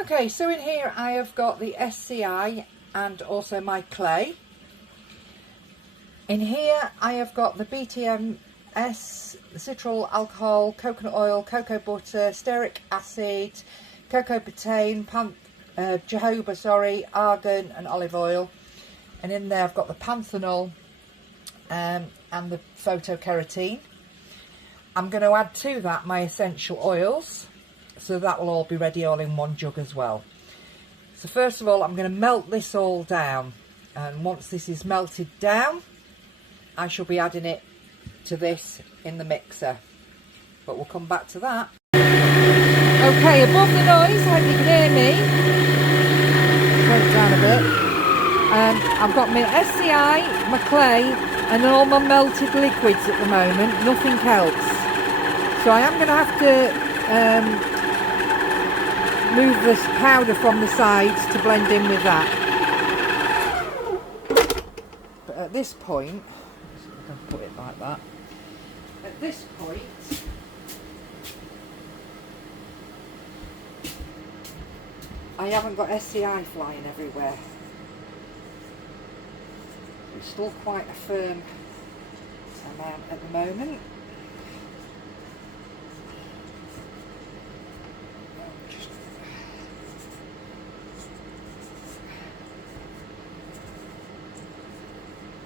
Okay, so in here I have got the SCI and also my clay. In here I have got the BTMS, the citral alcohol, coconut oil, cocoa butter, stearic acid, cocoa betaine, jojoba, argan and olive oil. And in there I've got the panthenol and the phytokerosene. I'm going to add to that my essential oils, so that will all be ready all in one jug as well. So first of all I'm going to melt this all down, and once this is melted down I shall be adding it to this in the mixer, but we'll come back to that. Okay, above the noise, I hope you can hear me. Turn it down a bit. I've got my SCI, my clay and all my melted liquids at the moment, nothing else. So I am going to have to move this powder from the sides to blend in with that. But at this point, I'm going to put it like that. At this point, I haven't got SCI flying everywhere. It's still quite a firm amount at the moment. Just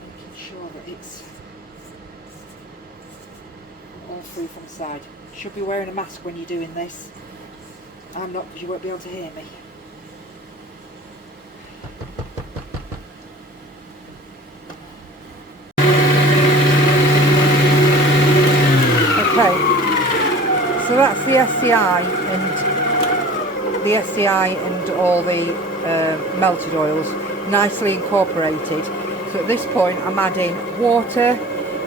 making sure that it's all through from the side. You should be wearing a mask when you're doing this. I'm not, because you won't be able to hear me. So that's the SCI and all the melted oils nicely incorporated. So at this point I'm adding water,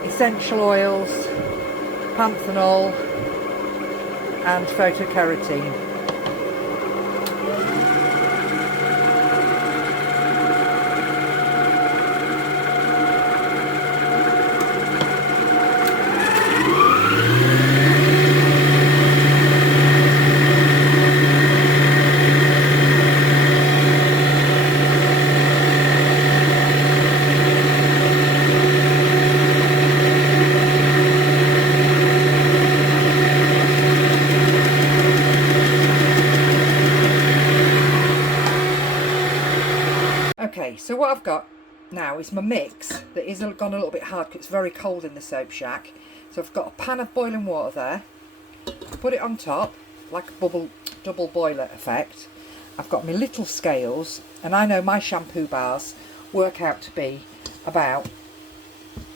essential oils, panthenol and phytokerosene. Okay, so what I've got now is my mix that is gone a little bit hard because it's very cold in the soap shack. So I've got a pan of boiling water there, put it on top like a double boiler effect. I've got my little scales, and I know my shampoo bars work out to be about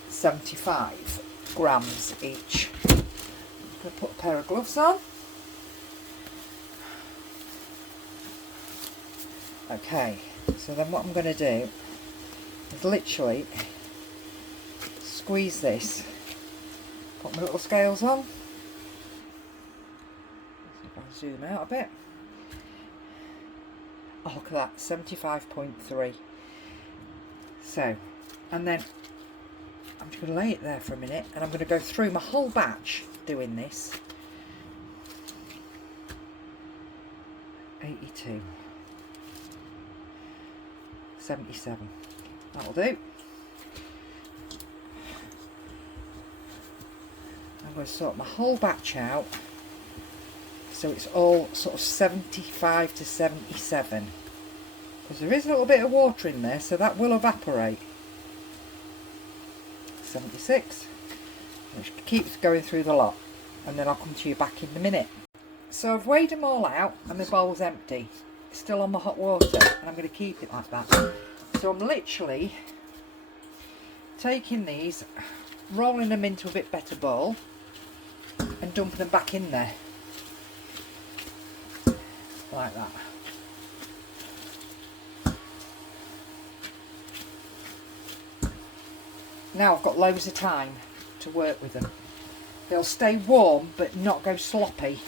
75 grams each. I'm going to put a pair of gloves on. Okay, so then what I'm going to do is literally squeeze this, put my little scales on, if I zoom out a bit. Oh, look at that, 75.3. So, and then I'm just going to lay it there for a minute, and I'm going to go through my whole batch doing this. 82. 77. That'll do. I'm going to sort my whole batch out so it's all sort of 75 to 77, because there is a little bit of water in there, so that will evaporate. 76. Which keeps going through the lot, and then I'll come to you back in a minute. So I've weighed them all out and my bowl's empty. It's still on my hot water, and I'm going to keep it like that. So I'm literally taking these, rolling them into a bit better bowl and dumping them back in there like that. Now I've got loads of time to work with them. They'll stay warm but not go sloppy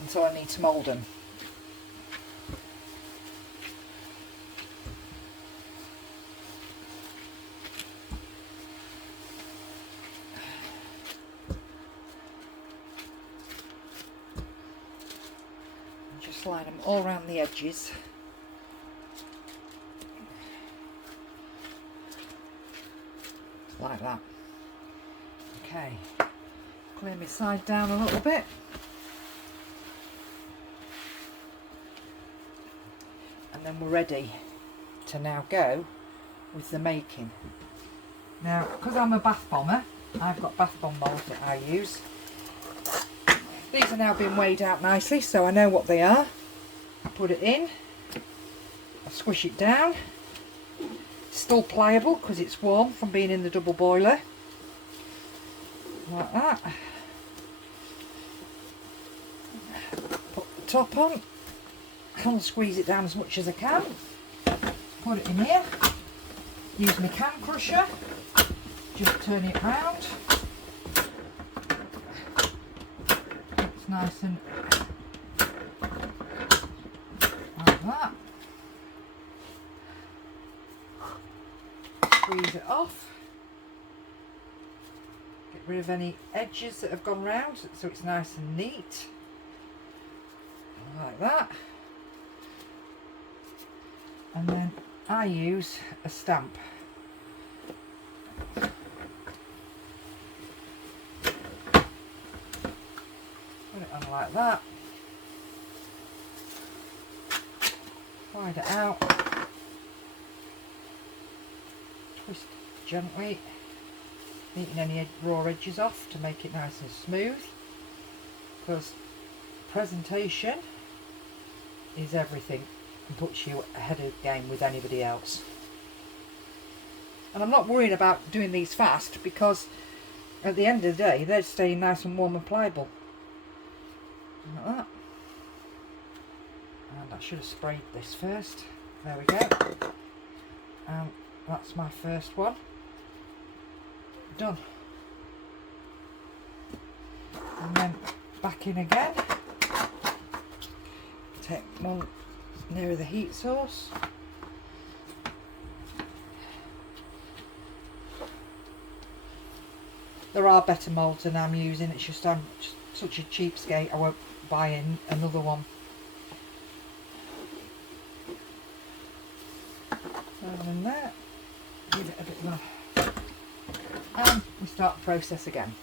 until I need to mould them. just line them all around the edges. Like that. Okay, clear my side down a little bit. And then we're ready to now go with the making. Now, because I'm a bath bomber, I've got bath bomb molds that I use. These are now being weighed out nicely, so I know what they are. I put it in, I squish it down. Still pliable because it's warm from being in the double boiler. Like that. Put the top on. I'll squeeze it down as much as I can. Put it in here. Use my can crusher. Just turn it round. It's nice and like that. Squeeze it off. Get rid of any edges that have gone round so it's nice and neat. Like that. And then I use a stamp. Put it on like that. Wide it out. Twist gently, neaten any raw edges off to make it nice and smooth, because presentation is everything and puts you ahead of the game with anybody else. And I'm not worried about doing these fast, because at the end of the day they're staying nice and warm and pliable. Like that. And I should have sprayed this first. There we go. That's my first one. Done. And then back in again. Take one nearer the heat source. There are better moulds than I'm using, it's just I'm such a cheapskate, I won't buy in another one. Other than that, give it a bit more, and we start the process again.